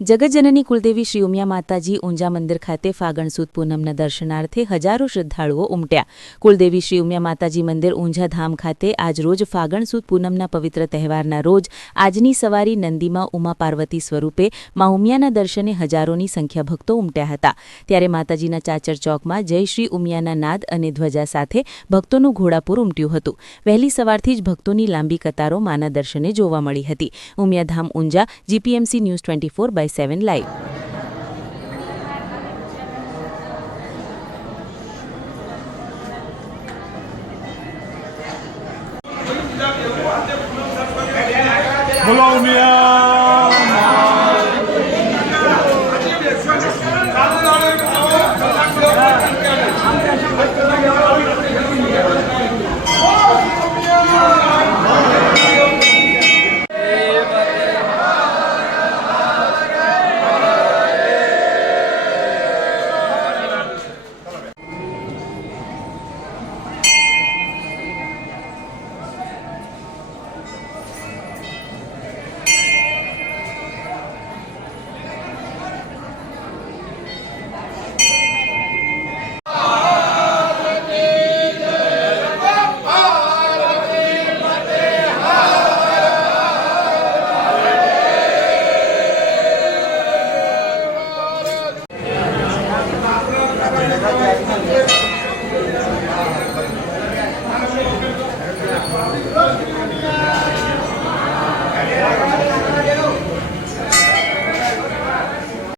જગતજનની કુલદેવી શ્રી ઉમિયા માતાજી ઊંઝા મંદિર ખાતે ફાગણ સુદ પૂનમના દર્શનાર્થે હજારો શ્રદ્ધાળુઓ ઉમટ્યા. કુલદેવી શ્રી ઉમિયા માતાજી મંદિર ઊંઝા ધામ ખાતે આજ રોજ ફાગણ સુદ પૂનમના પવિત્ર તહેવારના રોજ આજની સવારી નંદીમાં ઉમા પાર્વતી સ્વરૂપે મા ઉમિયાના દર્શને હજારોની સંખ્યા ભક્તો ઉમટ્યા હતા. ત્યારે માતાજીના ચાચર ચોકમાં જય શ્રી ઉમિયાના નાદ અને ધ્વજા સાથે ભક્તોનું ઘોડાપૂર ઉમટ્યું હતું. વહેલી સવારથી જ ભક્તોની લાંબી કતારો માના દર્શને જોવા મળી હતી. ઉમિયા ધામ ઊંઝા, GPMC News 24/7 લાઈવ.